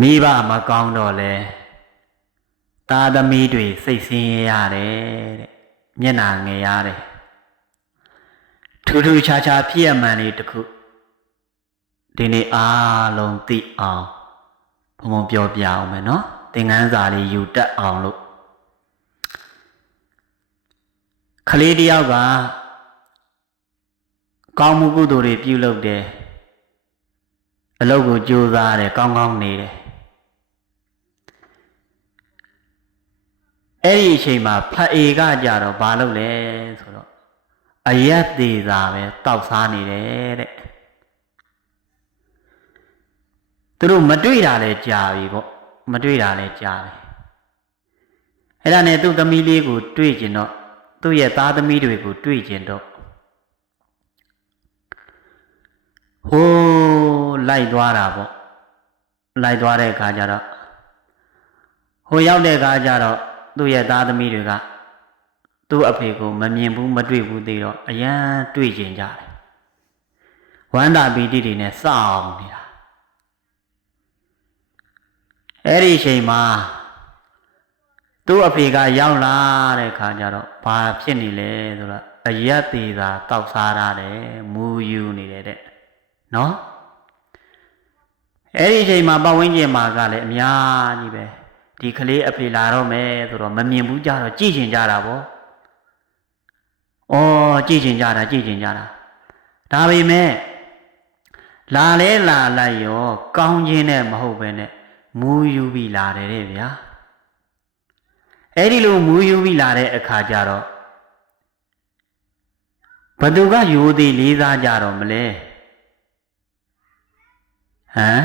မိဘမကောင်းတော့လဲသားသမီးတွေစိတ်ဆင်းရဲရတယ်တဲ့မျက်နှာငယ်ရတယ်ထူးထူးခြားခြားဖြစ်ရမှန်လေးတစ်ခုဒီနေ့အားလုံးသိအောင်ဘုံဘုံပြောပြအောင်မယ်နော်သင်ခန်းစာလေးယူတတ်အောင်လို့ကလေးတယောက်ကကောင်းမှုကုသိုလ်တွေပြုလုပ်တယ်အလုပ်ကိုကြိုးစားတယ်ကောင်းကောင်းနေတယ်အဲ့ဒီအချိန်မှာဖအေကကြတော့ဘာလုပ်လဲဆိုတော့အရက်သေးစာပဲတောက်စားနေတယ်တဲ့သူတို့မတွေ့တာလဲကြာပြီပေါ့မတွေ့တာလဲကြာပြီအဲ့ဒါနဲ့သူ့သမီးလေးကိုတွေ့ကျင်တော့သူ့ရဲ့သားသမီးတွေကိုတွေ့ကျင်တော့ဟိုးလိုက်သွားတာပေါ့လိုက်သွားတဲ့အခါကျတော့ဟိုရောက်တဲ့အခါကျတော့သူ့ရဲ့သားသမီးတွေကသူ့အဖေကိုမမြင်ဘူးမတွေ့ဘူးသေးတော့အရန်တွေ့ကျင်ကြတယ်ဝမ်းသာပီတိတွေနဲ့စောင့်နေတာအဲ့ဒီအချိန်မှာသူ့အဖေကရောက်လာတဲ့အခါကျတော့ဘာဖြစ်နေလဲဆိုတော့အရက်သေးတာတောက်စားရတယ်မူယူနေတယ်တဲ့နော်အဲ့ဒီအချိန်မှာပတ်ဝန်းကျင်မှာကလည်းအများကြီးပဲဒီကလေးအဖေလာတော့မယ်ဆိုတော့မမြင်ဘူးကြတော့ကြည့်ချင်ကြတာပေါ့ဩကြည့်ချင်ကြတာဒါပေမဲ့လာလဲလာလိုက်ရောကောင်းခြင်းနဲ့မဟုတ်ပဲနဲ့မူယူပြီးလာတယ်တဲ့ဗျာအဲ့ဒီလိုမူယူပြီးလာတဲ့အခါကျတော့ဘသူကယူသည်လေးစားကြတော့မလဲဟမ်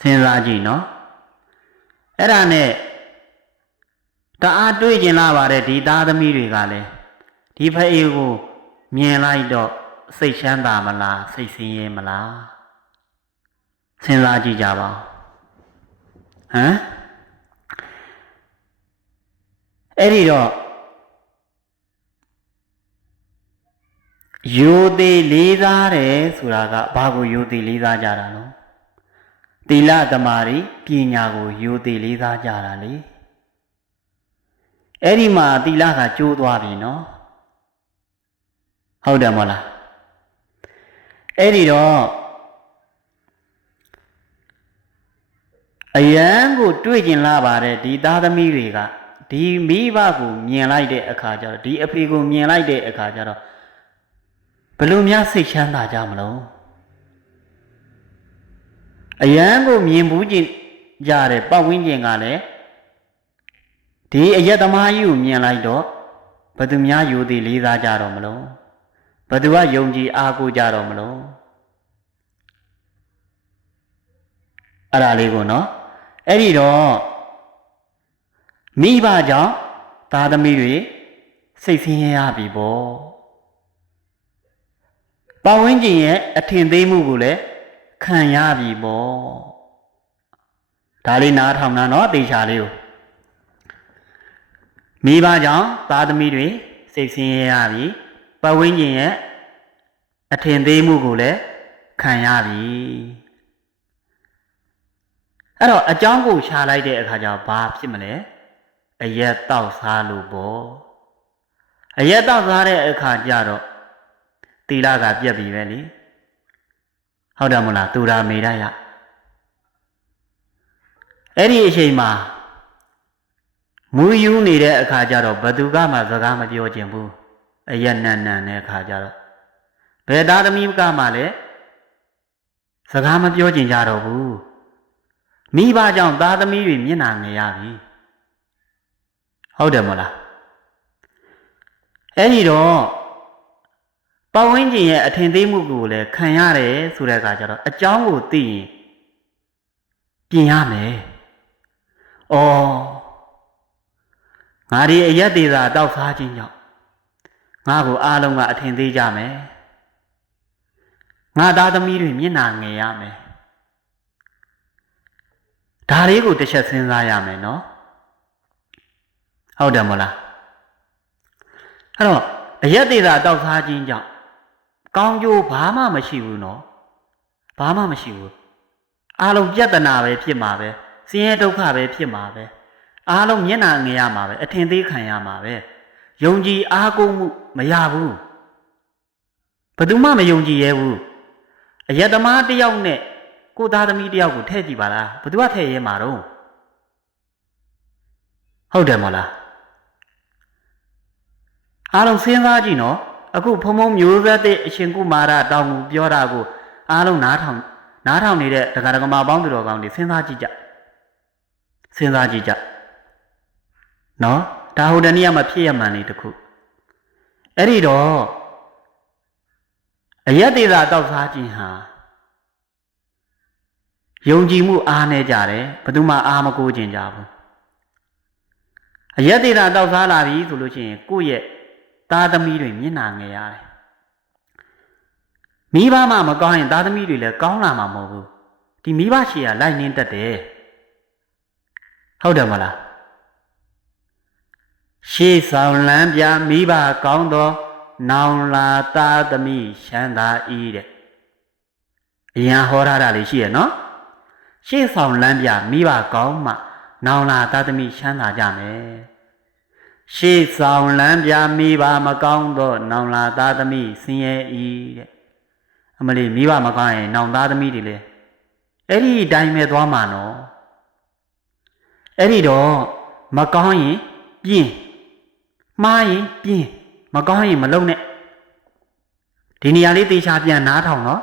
စဉ်းစားကြည့်နော်အဲ့ဒါနဲ့တအားတွေးကျင်လာပါတယ်ဒီသားသမီးတွေကလည်းဒီဖအေးကိုမြင်လိုက်တော့စိတ်ချမ်းသာမလားစိတ်ဆင်းရဲမလားစဉ်းစားကြည့်ကြပါဦးဟမ်အဲ့ဒီတော့ယူသည်လေးစားတယ်ဆိုတာကဘာကိုယူသည်လေးစားကြတာနော်သီလသမာဓိပညာကိုယူသည်လေးစားကြတာလေအဲ့ဒီမှာသီလကကျိုးသွားပြီနော်ဟုတ်တယ်မဟုတ်လားအဲ့ဒီတော့အယံကိုတွေ့ကျင်လာပါတယ်ဒီသားသမီးတွေကဒီမိဘကိုမြင်လိုက်တဲ့အခါကျတော့ဒီအဖေကိုမြင်လိုက်တဲ့အခါကျတော့ဘယ်လိုများစိတ်ချမ်းသာကြမလို့အယံကိုမြင်ဘူးကြည့်ကြတဲ့ပတ်ဝန်းကျင်ကလည်းဒီအယက်သမားကြီးကိုမြင်လိုက်တော့ဘယ်သူများယူသည်လေးစားကြတော့မလို့ဘယ်သူကယုံကြည်အားကိုးကြတော့မလို့အဲ့ဒါလေးကိုနော်အဲ့ဒီတော့မိဘကြောင့်သားသမီးတွေစိတ်ဆင်းရဲရပြီပေါ့ပတ်ဝန်းကျင်ရဲ့အထင်သေးမှုကိုလည်းခံရပြီပေါ့ဒါလေးနားထောင်တာနော်တေချာလေးကိုမိဘကြောင့်သားသမီးတွေစိတ်ဆင်းရဲရပြီပတ်ဝန်းကျင်ရဲ့အထင်သေးမှုကိုလည်းခံရပြီအဲ့တော့အကြောင်းကိုရှာလိုက်တဲ့အခါကျတော့ဘာဖြစ်မလဲအရက်တောက်စားလို့ပေါ့အရက်တောက်စားတဲ့အခါကျတော့သီလကပြက်ပြီပဲလေဟုတ်တယ်မလားသူရာမေရရအဲ့ဒီအချိန်မှာမူယူနေတဲ့အခါကျတော့ဘသူကမှစကားမပြောချင်ဘူးအရက်နန်တဲ့အခါကျတော့ဘယ်သားသမီးကမှလည်းစကားမပြောချင်ကြတော့ဘူးမိဘကြောင့်သားသမီးတွေမျက်နှာငယ်ရပြီဟုတ်တယ်မလားအဲ့ဒီတော့ပတ်ဝန်းကျင်ရဲ့အထင်သေးမှုကိုလည်းခံရတယ်ဆိုတဲ့အခါကျတော့အကြောင်းကိုသိရင်ပြင်ရမယ်။အော်ငါဒီအရက်သေးတာတောက်စားခြင်းကြောင့်ငါကိုအားလုံးကအထင်သေးကြမယ်။ငါသားသမီးတွေမျက်နှာငယ်ရမယ်။ဒါလေးကိုတစ်ချက်စဉ်းစားရမယ်နော်။ဟုတ်တယ်မလား။အဲ့တော့အရက်သေးတာတောက်စားခြင်းကြောင့်ကောင်းကျိုးဘာမှမရှိဘူးနော်ဘာမှမရှိဘူး အားလုံးပြဿနာပဲဖြစ်မှာပဲဆင်းရဲဒုက္ခပဲဖြစ်မှာပဲအားလုံးမျက်နှာငယ်ရမှာပဲအထင်သေးခံရမှာပဲယုံကြည်အားကိုးမှုမရဘူးဘယ်သူမှမယုံကြည်ရဲဘူးအယက်သမားတယောက်နဲ့ကိုသားသမီးတယောက်ကိုထည့်ကြည့်ပါလားဘယ်သူကထည့်ရဲမှာတော့ဟုတ်တယ်မလားအားလုံးစဉ်းစားကြည့်နော်အခုဖုံဖုံမျိုးသက်တဲ့အရှင်ကုမာရတောင်ကိုပြောတာကိုအားလုံးနားထောင်နေတဲ့ဒကာဒကမာပေါင်းသူတော်ကောင်းတွေစဉ်းစားကြည့်ကြနော်ဒါဟိုတနည်းမှဖြစ်ရမှန်နေတခုအဲ့ဒီတော့အယက်သေးတာတောက်စားခြင်းဟာယုံကြည်မှုအားနေကြတယ်ဘယ်သူမှအားမကိုးခြင်းကြဘူးအယက်သေးတာတောက်စားလာပြီဆိုလို့ရှိရင်ကိုယ့်ရဲ့သားသမီးတွေမျက်နှာငယ်ရတယ်မိဘမှမကောင်းရင်သားသမီးတွေလည်းကောင်းလာမှာမဟုတ်ဘူးဒီမိဘရှိရလိုက်နှင်းတတ်တယ်ဟုတ်တယ်မလားရှေးဆောင်လန်းပြမိဘကောင်းသောနောင်လာသားသမီးရှမ်းသာဤတဲ့အရင်ဟောထားတာလေးရှိရနော်ရှေးဆောင်လန်းပြမိဘကောင်းမှနောင်လာသားသမီးရှမ်းသာကြမယ်ရှေးဆောင်လန်းပြမိဘမကောင်းသောနောင်လာသားသမီးဆင်းရဲဤတဲ့အမလီမိဘမကောင်းရင်နောင်သားသမီးတွေလေအဲ့ဒီအတိုင်းပဲသွားမှာနော်အဲ့ဒီတော့မကောင်းရင်ပြင်းမှားရင်ပြင်းမကောင်းရင်မလုပ်နဲ့ဒီနေရာလေးသေချာပြန်နားထောင်နော်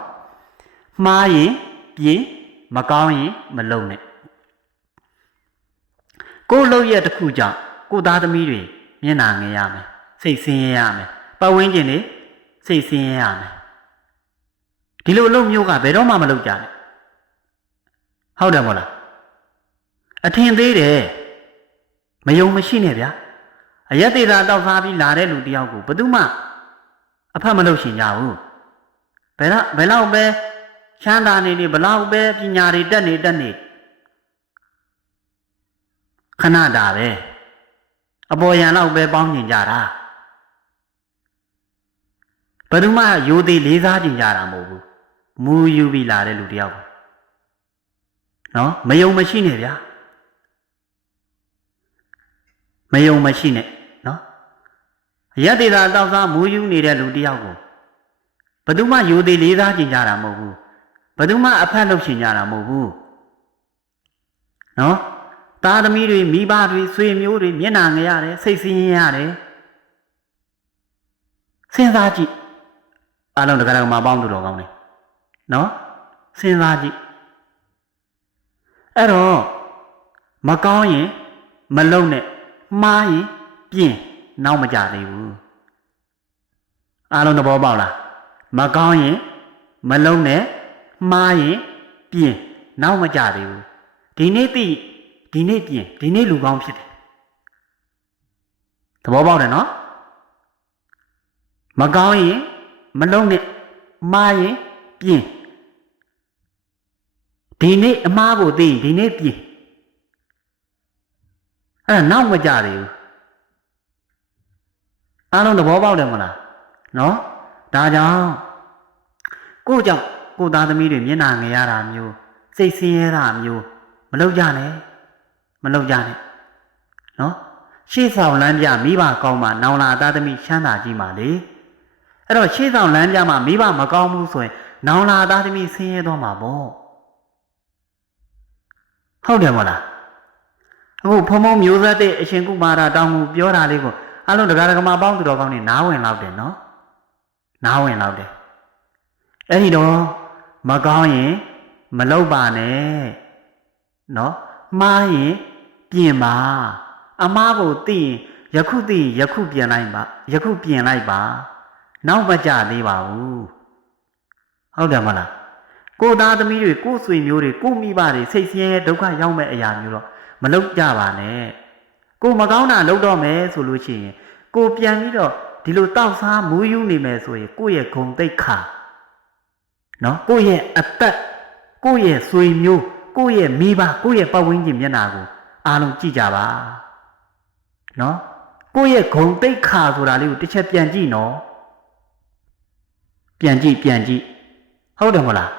မှားရင်ပြင်းမကောင်းရင်မလုပ်နဲ့ကိုယ်လုပ်ရတဲ့ခုကြောင့်ကိုသားသမီးတွေမျက်နှာငယ်ရမယ်စိတ်ဆင်းရဲရမယ်ပတ်ဝန်းကျင်တွေစိတ်ဆင်းရဲရမယ်ဒီလိုအလုပ်မျိုးကဘယ်တော့မှမလုပ်ကြနဲ့ဟုတ်တယ်မို့လားအထင်သေးတယ်မယုံမရှိနဲ့ဗျာအယက်သေးတာတောက်စားပြီးလာတဲ့လူတယောက်ကိုဘယ်သူမှအဖတ်မလုပ်ရှင်ကြဘူးဘယ်လောက်ပဲချမ်းသာနေဘယ်လောက်ပဲပညာတွေတက်နေခဏတာပဲအပေါ်ယံလောက်ပဲပေါင်းကျင်ကြတာဘယ်သူမှရိုသေလေးစားကျင်ကြတာမဟုတ်ဘူးမူယူပြီးလာတဲ့လူတယောက်နော်မယုံမရှိနဲ့ဗျာမယုံမရှိနဲ့နော်ရက်သေးတာတောက်စားမူယူနေတဲ့လူတယောက်ကိုဘယ်သူမှရိုသေလေးစားကျင်ကြတာမဟုတ်ဘူးဘယ်သူမှအဖက်လုပ်ရှင်ကြတာမဟုတ်ဘူးနော်သားသမီးတွေမိဘတွေဆွေမျိုးတွေမျက်နှာငယ်ရတယ်စိတ်ဆင်းရဲရတယ်စဉ်းစားကြည့်အားလုံးတကယ်မှပေါင်းသူတော်ကောင်းတယ်နော်စဉ်းစားကြည့်အဲ့တော့မကောင်းရင်မလုံနဲ့မှားရင်ပြင်းနောက်မကြသေးဘူးအားလုံးသဘောပေါက်လားမကောင်းရင်မလုံနဲ့မှားရင်ပြင်းနောက်မကြသေးဘူးဒီနေ့သိဒီနေ့ပြင်းဒီနေ့လူကောင်းဖြစ်တယ်သဘောပေါက်တယ်နော်မကောင်းရင်မလုံနဲ့မှားရင်ပြင်းဒီနေ့အမှားကိုသိရင်ဒီနေ့ပြင်းအဲ့ဒါနောက်မကြသေးဘူးအားလုံးသဘောပေါက်တယ်မလားနော်ဒါကြောင့်ကိုကြောင့်ကိုသားသမီးတွေမျက်နှာငယ်ရတာမျိုးစိတ်ဆင်းရဲတာမျိုးမလုပ်ကြနဲ့နော်ရှေ့ဆောင်လမ်းပြမိဘကောင်းမှနောင်လာသားသမီးချမ်းသာကြီးမှာလေအဲ့တော့ရှေ့ဆောင်လမ်းပြမှာမိဘမကောင်းဘူးဆိုရင်နောင်လာသားသမီးဆင်းရဲသွားမှာပေါ့ဟုတ်တယ်မလားအခုဖုံဖုံမျိုးသက်တဲ့အရှင်ကုမာရတောင်ကိုပြောတာလေးကိုအားလုံးတရားဓမ္မပေါင်းသူတော်ကောင်းတွေနားဝင်လောက်တယ်နော်နားဝင်လောက်တယ်အဲ့ဒီတော့မကောင်းရင်မလုပ်ပါနဲ့နော်မှားရင်ပြင်ပါအမားကိုသိရင်ယခုသိရင်ယခုပြင်လိုက်ပါနောက်မကြသေးပါဘူးဟုတ်တယ်မလားကိုသားသမီးတွေကိုဆွေမျိုးတွေကိုမိဘတွေစိတ်ဆင်းရဲဒုက္ခရောက်မဲ့အရာမျိုးတော့မလုပ်ကြပါနဲ့ကိုမကောင်းတာလုပ်တော့မယ်ဆိုလို့ရှိရင်ကိုပြန်ပြီးတော့ဒီလိုတောက်စားမူးယူနေမယ်ဆိုရင်ကိုယ့်ရဲ့ဂုဏ်သိက္ခာနော်ကိုယ့်ရဲ့အသက်ကိုယ့်ရဲ့ဆွေမျိုးကိုယ့်ရဲ့မိဘကိုယ့်ရဲ့ပတ်ဝန်းကျင်မျက်နှာကိုအားလုံးကြည့်ကြပါနော်ကိုယ့်ရဲ့ဂုဏ်သိက္ခာဆိုတာလေးကိုတစ်ချက်ပြန်ကြည့်နော်ပြန်ကြည့်ဟုတ်တယ်မဟုတ်လား